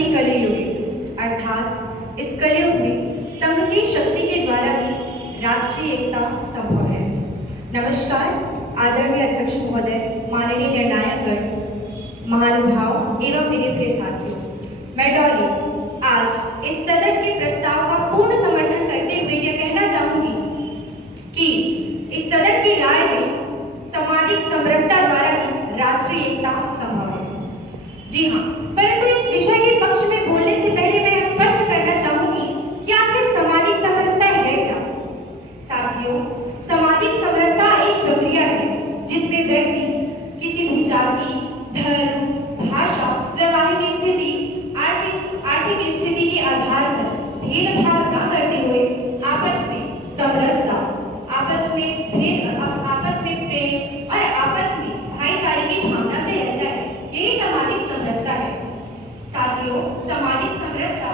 सभी कलियुग अर्थात इस कलयुग में संघ की शक्ति के द्वारा ही राष्ट्रीय एकता संभव है। नमस्कार आदरणीय अध्यक्ष महोदय, माननीय निर्णायक महानुभाव एवं मेरे प्रिय साथियों, मैं डॉली आज इस सदन के प्रस्ताव का पूर्ण समर्थन करते हुए यह कहना चाहूंगी कि इस सदन की राय में सामाजिक समरसता द्वारा ही राष्ट्रीय एकता संभव है। जी हाँ, परंतु इस विषय के पक्ष में बोलने से पहले मैं स्पष्ट करना चाहूंगी कि आखिर सामाजिक समरसता है क्या। साथियों, सामाजिक समरसता एक प्रक्रिया है जिसमें व्यक्ति किसी भी जाति, धर्म, भाषा, वैवाहिक स्थिति, आर्थिक स्थिति के आधार पर भेदभाव न करते हुए आपस में समरसता, आपस में प्रेम और आपस में भाईचारे की भावना से रहता है। यही सामाजिक समरसता है। साथियों, सामाजिक समरसता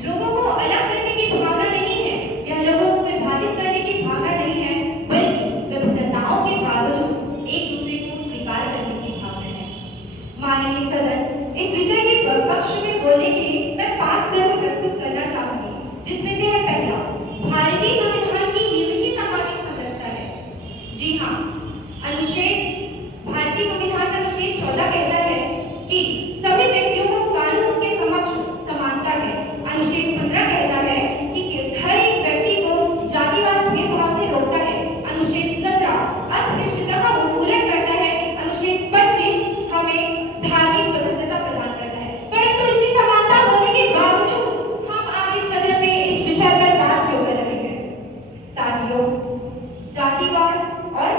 लोगों को अलग करने की भावना नहीं है, यह लोगों को विभाजित करने की भावना नहीं है, बल्कि विभिन्नताओं के बावजूद एक दूसरे को स्वीकार करने की भावना है। माननीय सदन, इस विषय के पक्ष में बोलने के लिए मैं 5 तर्क प्रस्तुत करना चाहूंगी, जिसमें से है पहला, भारतीय संविधान की नींव ही सामाजिक समरसता है। जी हाँ, भारतीय संविधान का अनुच्छेद 14 कहता है कि सभी व्यक्तियों को कानून के समक्ष समानता है। अनुच्छेद 15 कहता है कि हर एक व्यक्ति को जातिवाद भेदभाव से रोकता है। अनुच्छेद 17 अस्पृश्यता का उन्मूलन करता है। अनुच्छेद 25 हमें धार्मिक स्वतंत्रता प्रदान करता है। परंतु इतनी समानता होने के बावजूद हम आज इस सदन में इस विषय पर बात क्यों कर रहे हैं। साथियों, जातिवाद और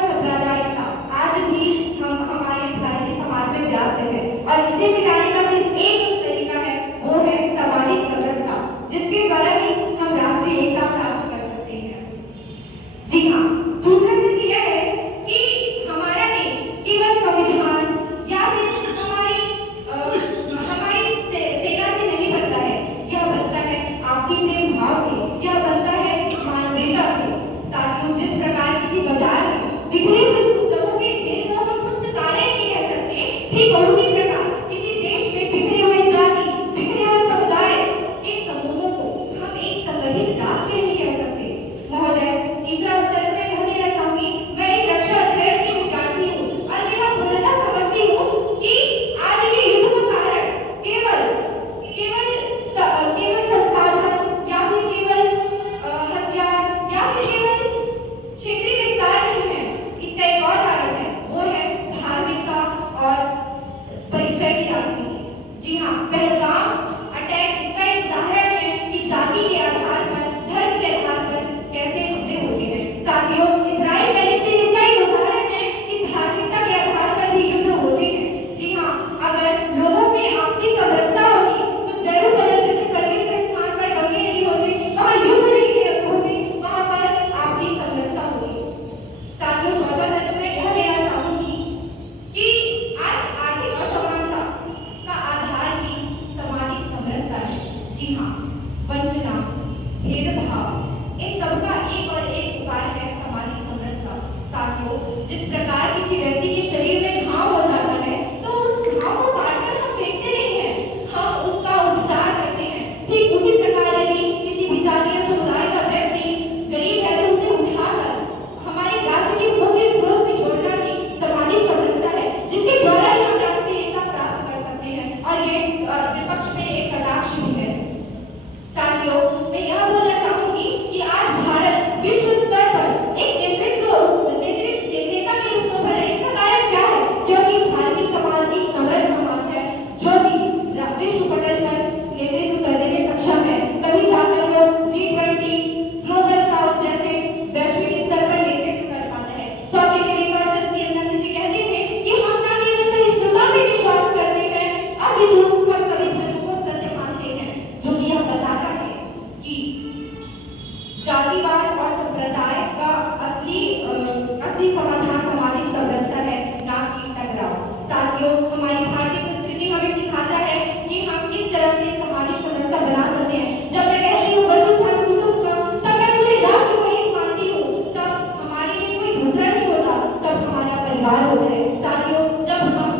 सांप्रदायिकता आज भी हमारे भारतीय समाज में व्याप्त है और इसे मिटाने का सिर्फ एक तरीका है, वो है सामाजिक समरसता, जिसके द्वारा ही हम राष्ट्रीय एकता प्राप्त कर सकते हैं। जी हाँ, दूसरा तर्क यह है कि हमारा देश केवल संविधान या फिर हमारी सेना से नहीं बनता है, यह बनता है आपसी प्रेम भाव से, यह बनता है मानवीयता से। साथियों, जिस प्रकार किसी बाजार में बिखरे हुए पुस्तकों के ढेर को हम पुस्तकालय नहीं कह सकते, ठीक उसी प्रकार किसी देश में बिखरे हुए जाति, बिखरे हुए समुदाय के समूहों को हम एक संगठित राष्ट्र नहीं कह सकते। महोदय, तीसरा उत्तर मैं यह देना चाहूंगी, मैं एक रक्षा अध्ययन की विद्यार्थी हूँ और मैं यह पूर्णतः समझती हूँ कि आज के युद्ध का कारण केवल संसाधन या फिर केवल हथियार या फिर केवल क्षेत्रीय विस्तार नहीं है। इसका एक और कारण है, वो है धार्मिकता और परिचय की राजनीति। जी हाँ, पहलगाम अटैक इसका एक उदाहरण है कि जाति के आधार पर, धर्म के आधार पर कैसे हमले होते हैं। साथियों, इजराइल पैलेस्टीन इसका एक उदाहरण है कि धार्मिकता के आधार पर भी युद्ध होते हैं। जी हाँ, अगर लोगों में आपसी समरसता होती तो जेरूसलम जैसे पवित्र स्थान पर दंगे नहीं होते, वहां युद्ध नहीं होते, वहां पर आपसी समरसता होती। साथियों, चौथा तर्क मैं यह देना चाहूंगी कि आज आर्थिक असमानता का आधार ही सामाजिक समरसता है। जी हाँ, वंचना, भेदभाव, इन सबका एक और एक उपाय है सामाजिक समरसता। साथियों, जिस प्रकार किसी व्यक्ति के शरीर में घाव हो जाता है तो उस घाव को काटकर हम फेंकते नहीं हैं, हम उसका उपचार करते हैं। ठीक उसी प्रकार यदि किसी भी जातीय समुदाय का व्यक्ति गरीब है तो उसे उठाकर हमारे राष्ट्र के मुख्य स्रोत में जोड़ना ही सामाजिक समरसता है, जिसके द्वारा ही हम राष्ट्रीय एकता प्राप्त कर सकते हैं। और ये विपक्ष में एक कटाक्ष भी है। साथियों, मैं यह बोलना चाहूंगी कि आज भारत विश्व स्तर पर एक नेता के रूप में उभर रहा है। इसका कारण क्या है? क्योंकि भारतीय समाज एक समरस समाज है, जो भी विश्व पटल पर नेतृत्व करने में सक्षम है। तभी जाकर वो G20, ग्लोबल साउथ जैसे वैश्विक स्तर पर नेतृत्व कर पाता है। स्वामी विवेकानंद जी कहते थे कि हम ना केवल सहिष्णुता में विश्वास करते हैं, अपितु हम सभी धर्मों को सत्य मानते हैं, जो कि यह बताता है कि जातिवाद और संप्रदाय का असली समाधान सामाजिक समरसता है, ना कि टकराव। साथियों, हमारी भारतीय संस्कृति हमें सिखाता है कि हम किस तरह से सामाजिक समरसता बना सकते हैं। जब मैं कहती हूँ वसुधैव कुटुंबकम, तब मैं पूरे राष्ट्र को एक मानती हूँ, तब हमारे लिए कोई दूसरा नहीं होता, सब हमारा परिवार होता है। साथियों, जब हम